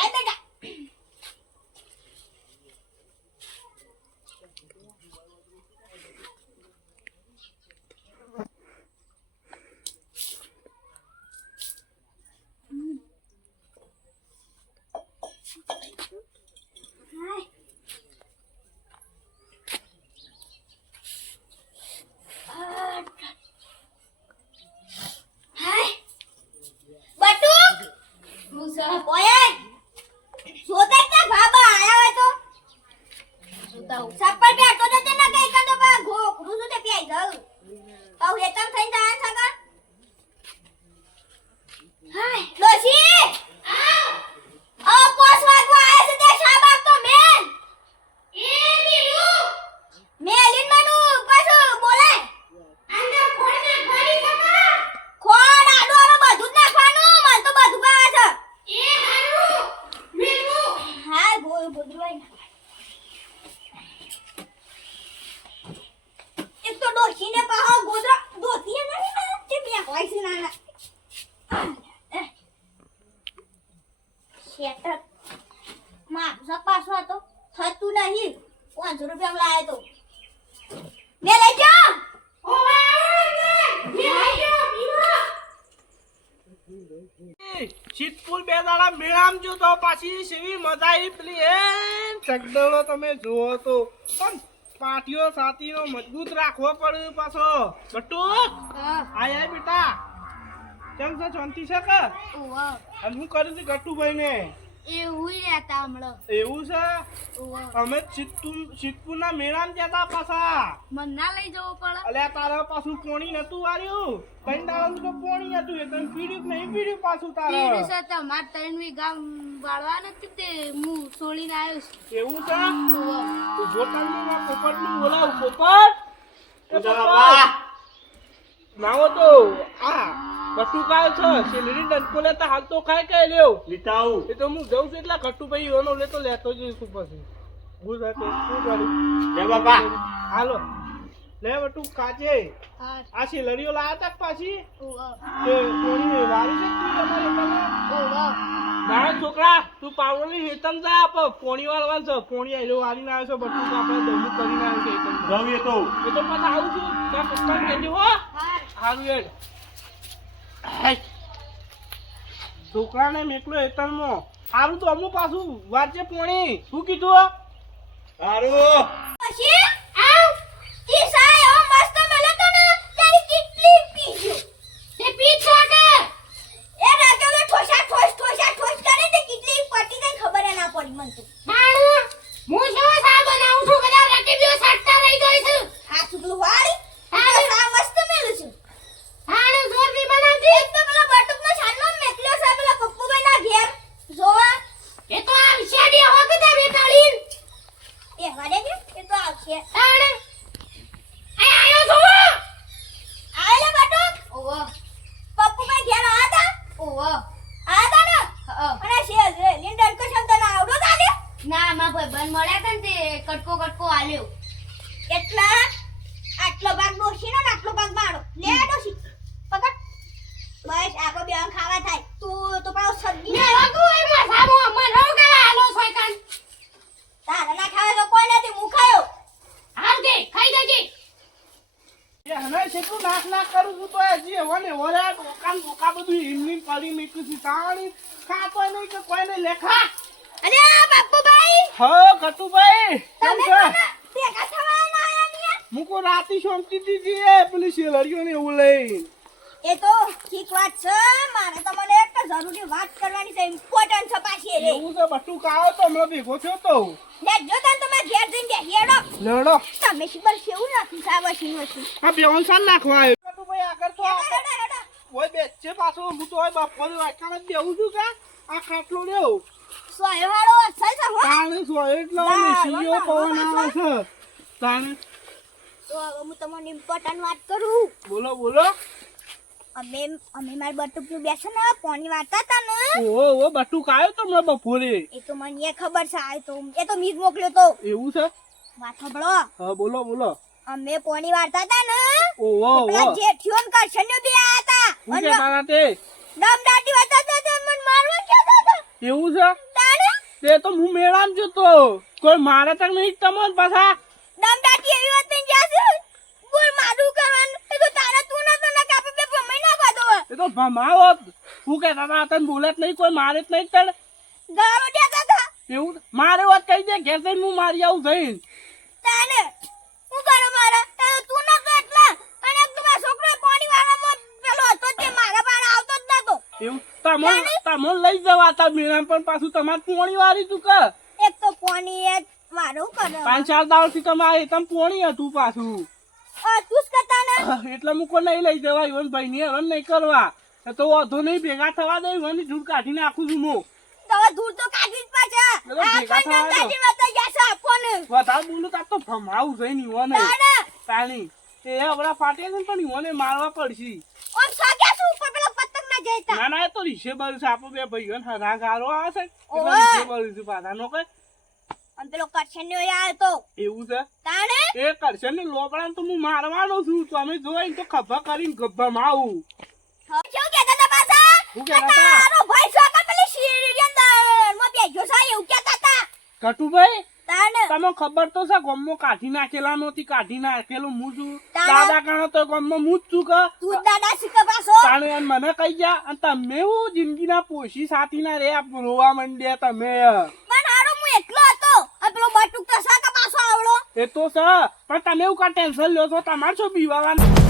લાય બેટા. થતું નહીં 500 રૂપિયા લાયો તો મે લઈ જાઓ. શીતપુર બે દાડા મેળામ જો તો પાછી સેવી મજા આવી પેલી એ ચગડલો તમે જુઓ તો પણ પાટીઓ સાતીનો મજબૂત રાખવો પડે પાછો. બટુ આય બેટા કેમ છે શાંતિ છે કે? અને હું કરું છું ગટ્ટુભાઈ ને એવું રહેતા હમણાં એવું છે. અમે શીતપુર ના મેળામ જતા પાછા મન ના લઈ જવું પડે. અલ્યા તારા પાછું પોણી નતું વાર્યું કઈ દાડું તો પોણી હતું એ તને પીડ્યું નહીં પીડ્યું પાછું તારા તમારે 3 વીઘા વાળવા નથી તે હું છોડીને આવ્યો છું. એવું છે. ગોટાળીમાં પોપટનું બોલાવ. પોપટ એ પોપટ નાવો તો આ બટુકાય છે સેલરી ડંકો લેતા હાલ તો ખાય કે લેવ લીતા આવું એ તો હું જઉં છું એટલે ઘટ્ટુ ભાઈ એનો લેતો જઈશું પછી હું સાથે શું કરું લે બાપા હાલો લે બટુ કાજે આ સેલરીઓ લાયા તા પાછી તે કોણી વારી છે તું તમારે ના છોકરા તું પાવલી હેતમ જા આપ પોણી વાળવાનું છે પોણી આયલો વારીને આવ્યો છે બટુ આપણે દમ કરીને આવ્યો છે હેતમ જાવ એ તો પાછા આવું છું ત્યાં પપ્પા કહેજો હો હારું યાર છોકરાને મેકલો હેતરમાં સારું તો અમુક પાછું વાંચે પોણી શું કીધું સારું પછી આવ ઈ સાય ઓ મસ્ત મળે તો ને તારી કેટલી પીજો તે પીછો કે એ રાજો મે ઠોસા ઠોસ કરે તે કેટલી પટી કઈ ખબર ના પડી મન તો માણું હું શું સા બનાવું છું બધા રકેબીઓ સાટતા રહી ગઈ છે આ સુડલું વાળી આ સા મસ્ત મેલું છું હાણું જોરથી બનાવતી એક તો પેલા બટુકનો છાનનો મેકલ્યો છે પેલા પપ્પુભાઈ ના ઘેર જોવા એ તો આ વિશાડી હો કે તે બેટાળીન એ વાડે કે એ તો આવશે આણે આયો છો આયલે બટુક ઓવો પપ્પુભાઈ ઘેર આતા ઓવો આતા ને અને છે લીંડર કો શબ્દ ના આવડો તાલે ના માં ભાઈ બન મળ્યા તને તે કટકો આલ્યો એટલા આટલો ભાગ ડોશી નો આટલો ભાગ મારો લે ડોશી પકડ બસ આકો બે ખાવા થાય તું તો પાછો સબ્જી ને વાગુ એ મસામો મન હો ગવા આલો સોયકાન તારા ના ખાવે તો કોઈ નથી હું ખાયો હાલ દે ખાઈ જજે એ હને કેટલું નાક કરું છું તો હજી વને ઓરા કોકા બધું હિમની પડી મીઠું છે તાણી ખાતો નહીં કે કોઈને લેખા અરે આ બાપુભાઈ હો કટુભાઈ કેમ તમે છે ભેગા થવા ના આયા ને મુકો રાતી શાંતિ દીધી એ પેલી સેલરીઓને એવું લઈ એ તો ઠીક વાત છે મારે તમને એક જરૂરી વાત કરવાની છે ઇમ્પોર્ટન્ટ છે પાછી રે એવું છે બટુ કાયો તો હમણાં ભેગો થયો તો લે જો તને તમે ઘેર જઈને બેહીડો લડો તમે શીબર કેવું નાખી સાવશી નોશી આ બેવન સાન નાખવા આવ્યો કટુભાઈ આગળ તો રડા ઓય બેચે પાછો હું તો ઓય બાપોને વાટકાને બેહું છું કા આ ખાટલો રહ્યો સોયવાળો અસલ છે હો તાણે સોય એટલો ને સીયો પવન આવે છે તાણે તો હવે હું તમને ઇમ્પોર્ટન્ટ વાત કરું બોલો અમે માર બટુકનું બેસે ને પાણી વાળતા હતા ને ઓહો બટુ કાયો તો હમણાં બપોરે એ તો મને એ ખબર છે આ તો એ તો મીજ મોકલ્યો તો એવું છે વાત સાંભળો હા બોલો અમે પાણી વાળતા હતા ને ઓહો પેલા જેઠિયો ને કરશન્યો બે આયા હતા હું કે તારા તે દમ દાટી વાળતા હતા તો મને મારવા કેતા હતા એવું છે તાન તે તો હું મેળામ છું તો કોઈ મારે તક નહીં તમને પાછા દમદાટી એવી વાત નહીં જાશે બોલ મારું કરવાનું એ તો તારા તું ના તો ના કાપે બે ભમાઈ ના પાડો એ તો ભમાવો હું કહેતા હતા તને બોલે જ નહીં કોઈ મારે જ નહીં તને ગાળો દેતા હતા એવું મારે વાત કહી દે ઘેર જઈને હું મારી આવું જઈને તાને હું કરે મારા તું ના તો એટલા અને એક તમારો છોકરો પાણી વાળામાં પેલો હતો તે મારા પાસે આવતો જ નતો એવું તમને લઈ જવા તા મેળામ પણ પાછું તમારે પોણી વાળી તું કર એક તો પાણી એ મારું કરે 5-4 દાવથી તમારે તમે પોણી હતું પાછું તું જ કરતા ને એટલે મુકો નહીં લઈ જવા ઈવન ભાઈ ની હરણ નહીં કરવા એ તો વાંધો નહીં ભેગા થવા દે ઈવન જૂઠ કાઢી નાખું છું હું તો ધૂળ તો કાઢી જ પાછા ચલો, ભેગા આ થવા દો. કાઢી વાતા જાશે આપોને વધારે બોલું તાર તો ભમાવું જઈને ઈવને તાને તાણી એ હમણાં ફાટે છે ને પણ ઈવને મારવા પડશે ઓમ સાગ્યા શું ઉપર પેલો પતંગ ના જઈતા ના ના એ તો રીસે બળ છે આપો બે ભાઈઓ હરા ગારો આવે છે એટલે ઓવે. રીસે બળ છે પાછા નો કઈ અને પેલો કરશન ને યાર તો એવું છે તાણે એ કરશે ને લોપડા તો હું મારવાનો છું તમે જોઈને તો ખભા કરીને ગબ્બામાં આવું શું કહેતા હતા પાછા શું કહેતા હતા? તારો ભાઈ છોકરા પેલી શીરી અંદર માં બેઠો છે એવું કહેતા હતા કટુભાઈ તાણે તમે ખબર તો છે ગમમાં કાઢી નાખેલા નહોતી કાઢી નાખેલું હું છું તારા? દાદા કાણો તો ગમમાં હું જ છું કે તું દાદા શીખે પાછો તાણે એમ મને કહી જા અને તમે હું જિંદગીના પોષી સાથી ના રે રોવા માંડ્યા તમે પણ હારો હું એકલો હતો આ પેલો બટુક તો સાકા પાછો આવડો એ તો છે પણ તમે એવું કા ટેન્શન લ્યો છો તમારે શું બીવાવાનું